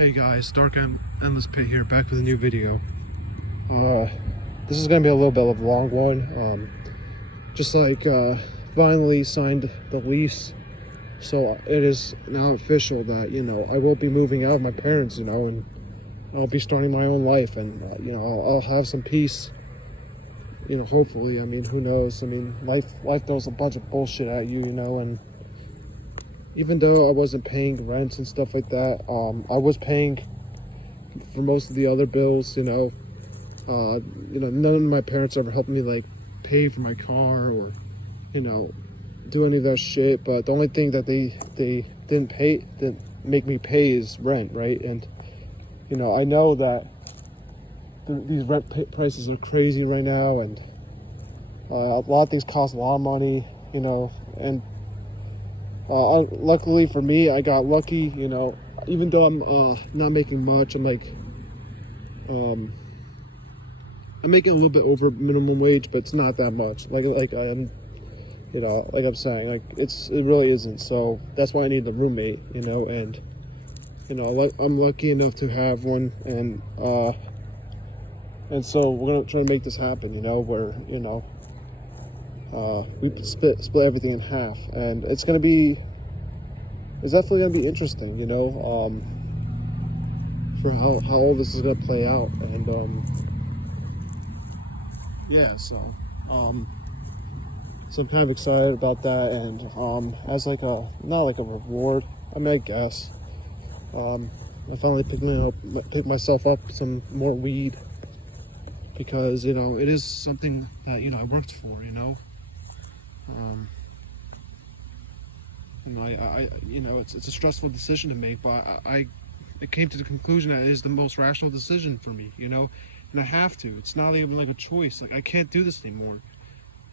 Hey guys, Endless Pit here, back with a new video. This is gonna be a little bit of a long one. Finally signed the lease, so it is now official that I will be moving out of my parents, and I'll be starting my own life, and I'll have some peace. Hopefully. I mean, who knows? I mean, life throws a bunch of bullshit at you, and even though I wasn't paying rent and stuff like that, I was paying for most of the other bills. None of my parents ever helped me like pay for my car or do any of that shit. But the only thing that they didn't make me pay is rent, right? And I know that these rent prices are crazy right now, and a lot of things cost a lot of money, and luckily for me, I got lucky, even though I'm not making much. I'm making a little bit over minimum wage, but it's not that much. Like I'm saying, it really isn't. So that's why I need a roommate, and I'm lucky enough to have one, and so we're gonna try to make this happen, where we split everything in half, and it's definitely gonna be interesting, for how all this is gonna play out. And so I'm kind of excited about that, and as like a not like a reward, I mean, I guess I finally picked myself up some more weed, because it is something that I worked for. It's a stressful decision to make, but I came to the conclusion that it is the most rational decision for me, and I have to. It's not even like a choice. Like, I can't do this anymore.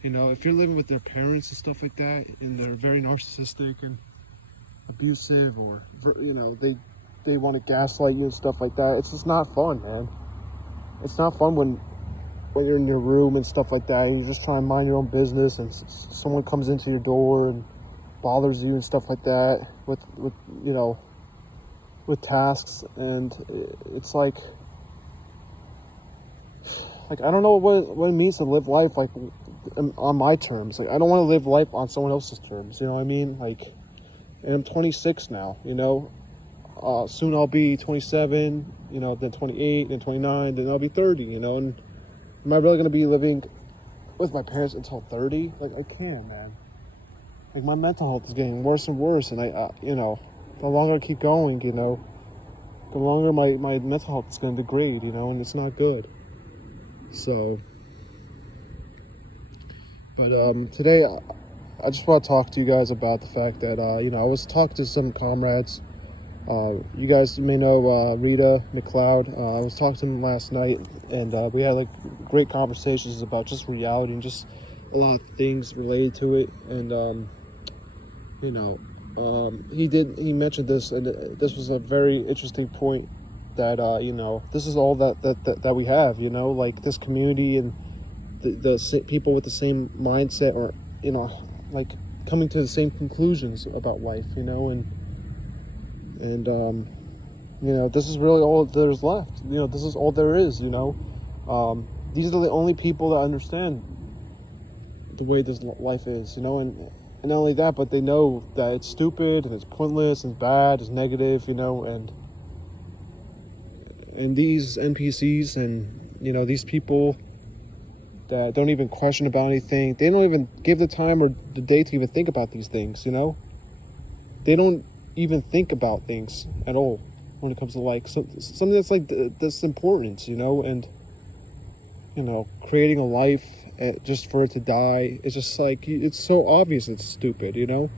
If you're living with their parents and stuff like that, and they're very narcissistic and abusive, or they want to gaslight you and stuff like that, it's just not fun, man. It's not fun when you're in your room and stuff like that, and you're just trying to mind your own business, and someone comes into your door and bothers you and stuff like that with tasks, and it's like I don't know what it means to live life like on my terms. Like, I don't want to live life on someone else's terms. You know what I mean? Like, and I'm 26 now. Soon I'll be 27. Then 28, then 29, then I'll be 30. And am I really gonna be living with my parents until 30? Like, I can't, man. Like, my mental health is getting worse and worse, and the longer I keep going, the longer my mental health is going to degrade, and it's not good. So, but today I just want to talk to you guys about the fact that I was talking to some comrades. You guys may know Rita McLeod. I was talking to them last night, and we had like great conversations about just reality and just a lot of things related to it. And he mentioned this, and this was a very interesting point, that this is all that we have, like this community, and the people with the same mindset, or like coming to the same conclusions about life, and this is really all there's left. This is all there is. These are the only people that understand the way this life is, and not only that, but they know that it's stupid, and it's pointless, and bad, it's negative, and these NPCs, and these people that don't even question about anything, they don't even give the time or the day to even think about these things. They don't even think about things at all when it comes to like something that's like this important, and creating a life just for it to die. It's just like, it's so obvious it's stupid, and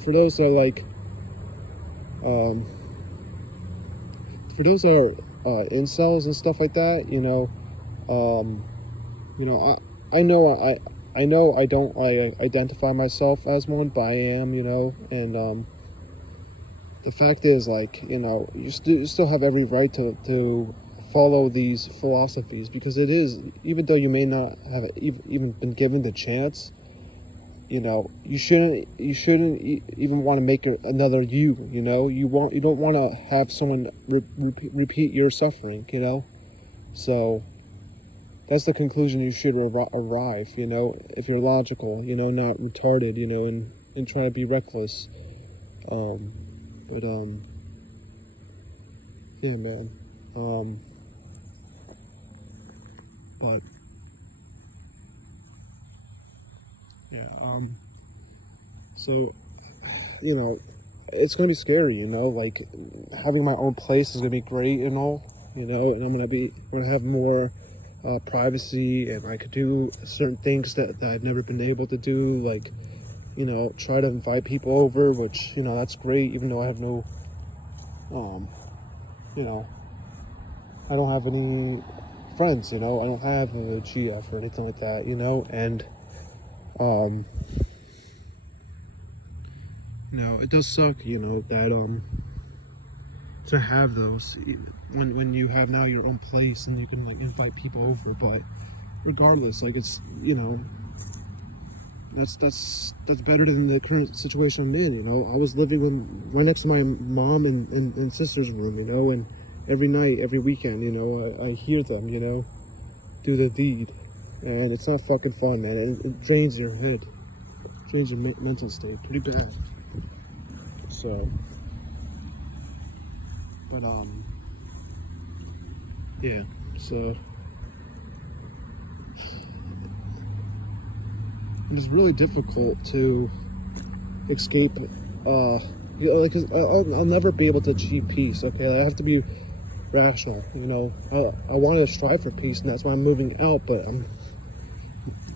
for those that are like for those that are incels and stuff like that, I know I don't identify myself as one, but I am, and the fact is, like, you still have every right to follow these philosophies, because it is, even though you may not have even been given the chance, you shouldn't even want to make another you. You don't want to have someone repeat your suffering. So that's the conclusion you should arrive. If you're logical, not retarded. And trying to be reckless. But yeah, man. But yeah. So it's gonna be scary. Like having my own place is gonna be great and all. And I'm gonna have more privacy, and I could do certain things that I've never been able to do, like try to invite people over, which that's great, even though I have no I don't have any friends. I don't have a GF or anything like that. And it does suck, that to have those when you have now your own place and you can like invite people over. But regardless, like it's that's better than the current situation I'm in. I was living right next to my mom and sister's room, and every night, every weekend, I hear them, do the deed, and it's not fucking fun, man. It drains your head, drains your mental state pretty bad. So, but yeah, so it's really difficult to escape. I'll never be able to achieve peace. Okay, I have to be rational. I want to strive for peace, and that's why I'm moving out. But I'm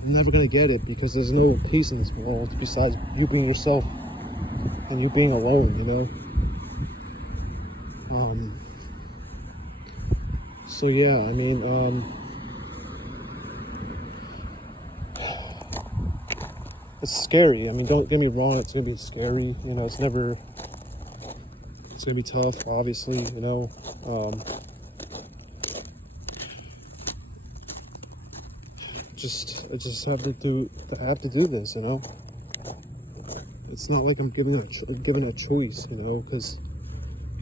never gonna get it because there's no peace in this world besides you being yourself and you being alone. So yeah, I mean, it's scary. I mean, don't get me wrong, it's gonna be scary. It's gonna be tough, obviously. I just have to do this. It's not like I'm given a choice. Because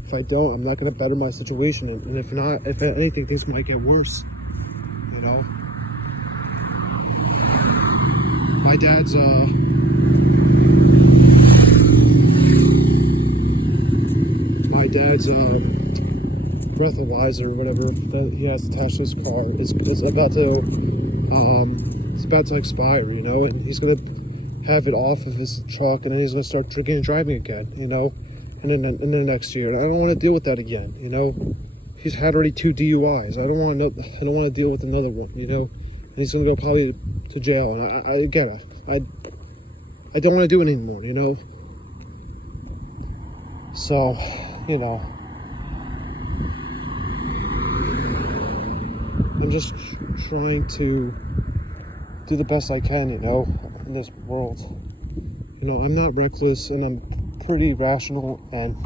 if I don't, I'm not gonna better my situation, and if not, if anything, things might get worse. My dad's breathalyzer or whatever that he has attached to his car is about to expire, and he's gonna have it off of his truck, and then he's gonna start drinking and driving again, and then in the next year. And I don't want to deal with that again. He's had already 2 DUIs. I don't want to deal with another one. And he's gonna go probably to jail, and I get it. I don't want to do it anymore. So, I'm just trying to do the best I can, in this world. I'm not reckless, and I'm pretty rational, and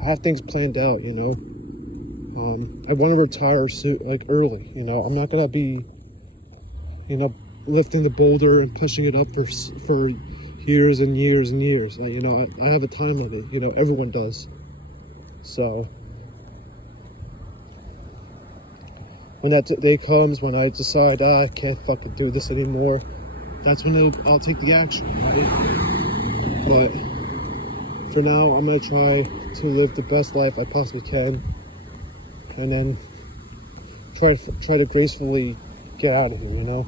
I have things planned out. I want to retire soon, like early. I'm not gonna be, lifting the boulder and pushing it up for years and years and years. Like, I have a time limit. Everyone does. So when that day comes, when I decide I can't fucking do this anymore, that's when I'll take the action, right? But for now, I'm gonna try to live the best life I possibly can, and then try to gracefully get out of here, and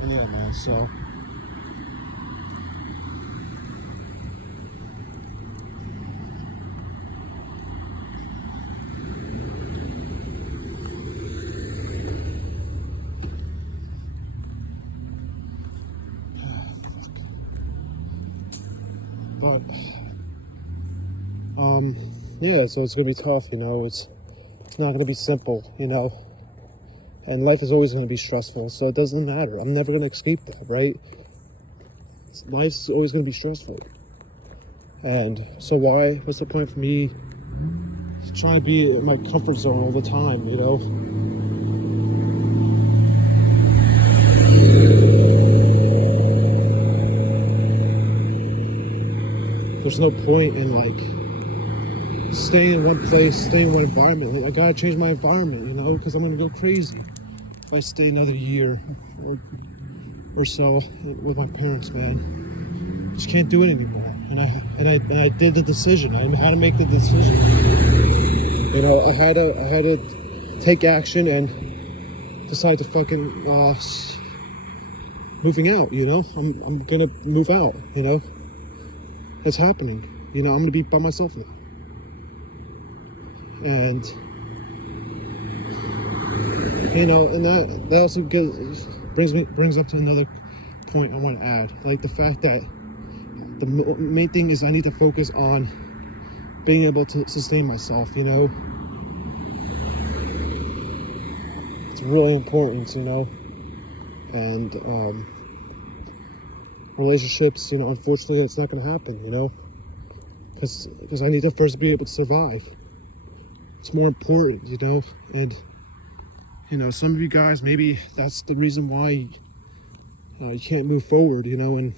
yeah, man. So. But yeah, so it's gonna be tough, it's not gonna be simple, and life is always gonna be stressful, so it doesn't matter. I'm never gonna escape that, right? Life's always gonna be stressful. And so what's the point for me trying to be in my comfort zone all the time, there's no point in like staying in one place, staying in one environment. I gotta change my environment, you know, because I'm gonna go crazy if I stay another year or so with my parents, man. Just can't do it anymore. And I did the decision. I know how to make the decision. You know, I had to take action and decide to fucking moving out. You know, I'm gonna move out. You know, it's happening. You know, I'm gonna be by myself now. And you know, and that also brings up to another point I want to add, like the fact that the main thing is I need to focus on being able to sustain myself. You know, it's really important. You know, and relationships. You know, unfortunately, it's not going to happen. You know, because I need to first be able to survive. It's more important, you know, and you know, some of you guys, maybe that's the reason why you can't move forward, you know, and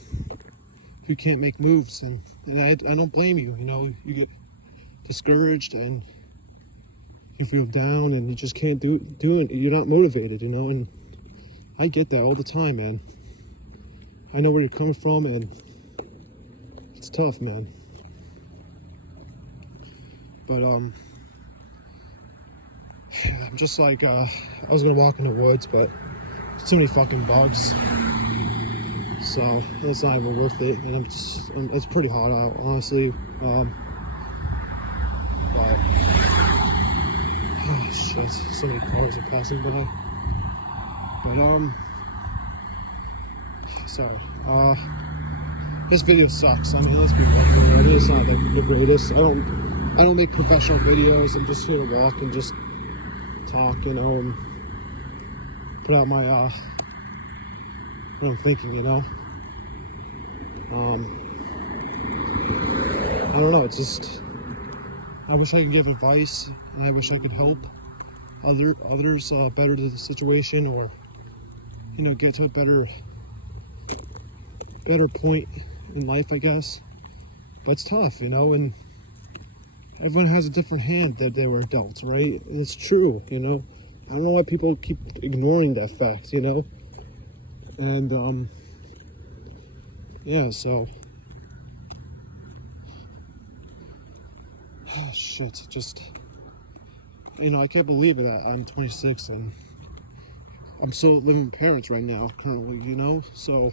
you can't make moves, and I don't blame you. You know, you get discouraged and you feel down and you just can't do it. You're not motivated, you know, and I get that all the time, man. I know where you're coming from, and it's tough, man. But I'm just like, I was gonna walk in the woods, but too many fucking bugs, so it's not even worth it. And it's pretty hot out, honestly. But oh shit, so many cars are passing by. But so this video sucks. I mean, let's be real. I mean, it's not the greatest. I don't make professional videos. I'm just here to walk and just talk, you know, and put out my what I'm thinking, you know. I don't know, it's just, I wish I could give advice, and I wish I could help others better to the situation, or you know, get to a better point in life, I guess. But it's tough, you know, and everyone has a different hand that they were dealt, right? And it's true, you know. I don't know why people keep ignoring that fact, you know. And yeah, so oh shit, just, you know, I can't believe it. I'm 26 and I'm still living with parents right now currently, you know. So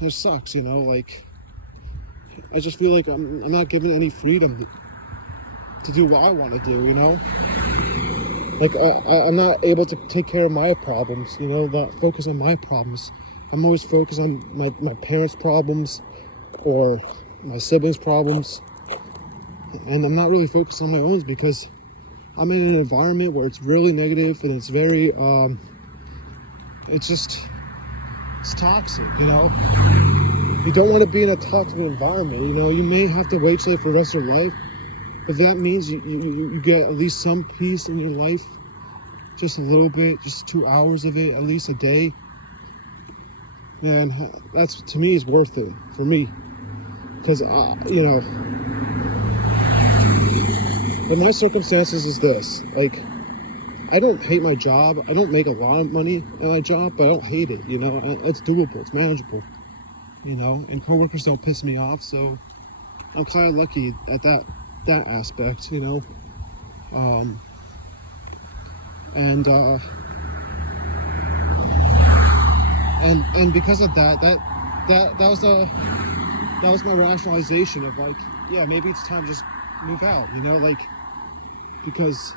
it sucks, you know. Like, I just feel like I'm not given any freedom to do what I want to do, you know. Like, I'm not able to take care of my problems, you know, not focus on my problems. I'm always focused on my parents' problems or my siblings' problems, and I'm not really focused on my own, because I'm in an environment where it's really negative and it's very it's toxic, you know. You don't want to be in a toxic environment, you know. You may have to wait till it for the rest of your life, but that means you get at least some peace in your life, just a little bit, just 2 hours of it, at least a day. And that's, to me, is worth it for me, because you know, but my circumstances is this: like, I don't hate my job. I don't make a lot of money at my job, but I don't hate it. You know, it's doable. It's manageable. You know, and coworkers don't piss me off, so I'm kind of lucky at that aspect. You know, and because of that was my rationalization of, like, yeah, maybe it's time to just move out, you know, like, because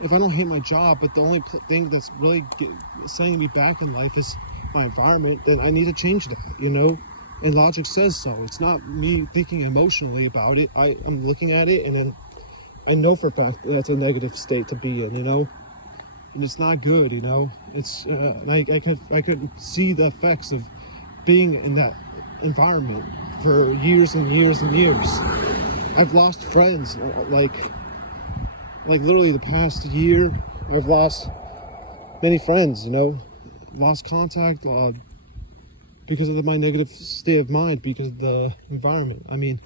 if I don't hate my job, but the only thing that's really sending me back in life is my environment, then I need to change that, you know. And logic says so. It's not me thinking emotionally about it. I'm looking at it, and then I know for a fact that that's a negative state to be in, you know. And it's not good, you know. It's like I could see the effects of being in that environment for years and years and years. I've lost friends, like literally the past year. I've lost many friends, you know. Lost contact, because of my negative state of mind, because of the environment. I mean,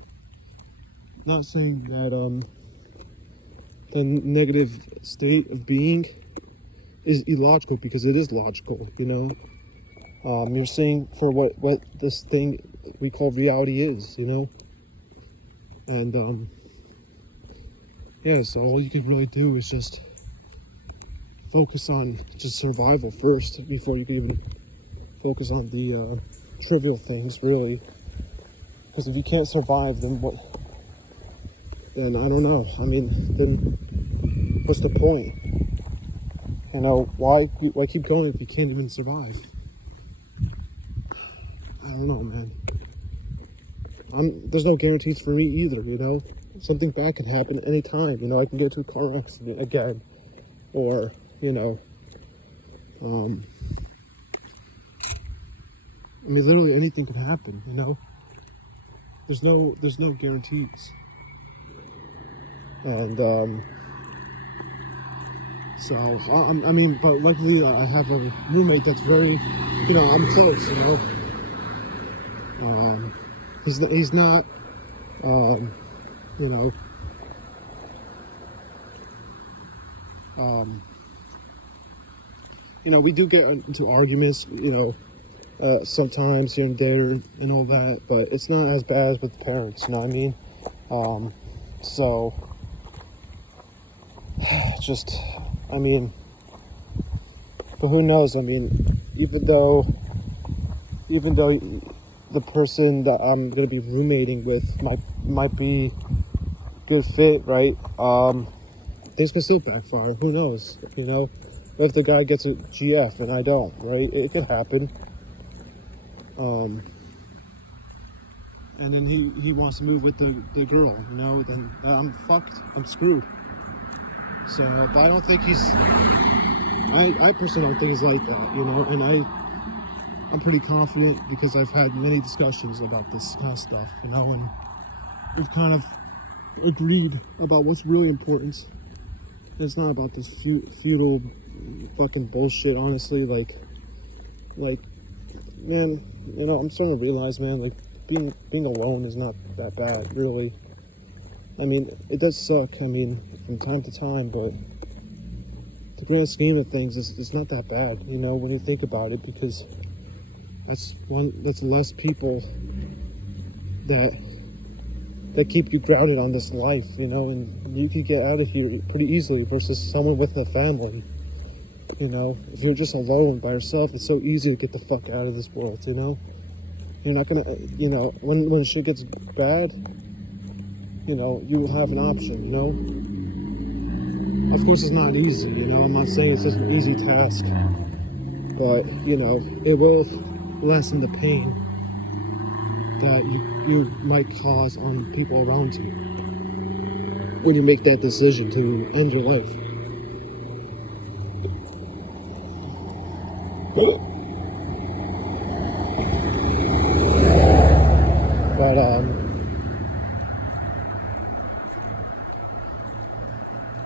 not saying that the negative state of being is illogical, because it is logical, you know. You're seeing for what this thing we call reality is, you know. And yeah, so all you can really do is just focus on just survival first before you can even focus on the trivial things, really. Because if you can't survive, then what? Then I don't know. I mean, then what's the point? You know, why keep going if you can't even survive? I don't know, man. There's no guarantees for me either, you know. Something bad can happen at any time. You know, I can get into a car accident again, or you know, I mean, literally anything can happen. You know, there's no guarantees, and so I mean, but luckily I have a roommate that's very, you know, I'm close. You know, he's not, you know, you know, we do get into arguments, you know, sometimes here and there and all that, but it's not as bad as with parents, you know what I mean? So, just, I mean, but who knows? I mean, even though the person that I'm gonna be roommating with might be good fit, right? This can still backfire. Who knows? You know, if the guy gets a GF and I don't, right? It could happen. And then he wants to move with the girl, you know, then I'm fucked. I'm screwed. So, but I don't think I personally don't think he's like that, you know, and I'm pretty confident because I've had many discussions about this kind of stuff, you know, and we've kind of agreed about what's really important. It's not about this feudal fucking bullshit, honestly. Like, man, you know, I'm starting to realize, man, like, being alone is not that bad, really. I mean, it does suck, I mean, from time to time, but the grand scheme of things is not that bad, you know, when you think about it, because that's less people that keep you grounded on this life, you know, and you could get out of here pretty easily versus someone with a family, you know. If you're just alone by yourself, it's so easy to get the fuck out of this world, you know. You're not gonna, you know, when shit gets bad, you know, you will have an option, you know. Of course, it's not easy, you know. I'm not saying it's just an easy task, but, you know, it will lessen the pain that you might cause on people around you when you make that decision to end your life. But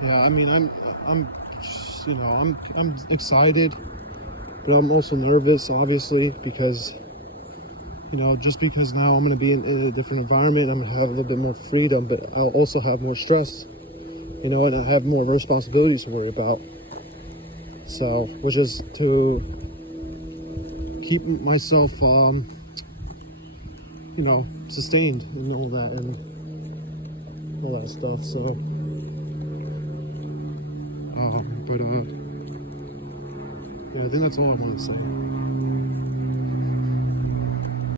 yeah, I mean, I'm you know, I'm excited, but I'm also nervous, obviously, because, you know, just because now I'm going to be in a different environment, I'm going to have a little bit more freedom, but I'll also have more stress, you know, and I have more responsibilities to worry about. So, which is to keep myself, you know, sustained and all that stuff. So, but yeah, I think that's all I want to say.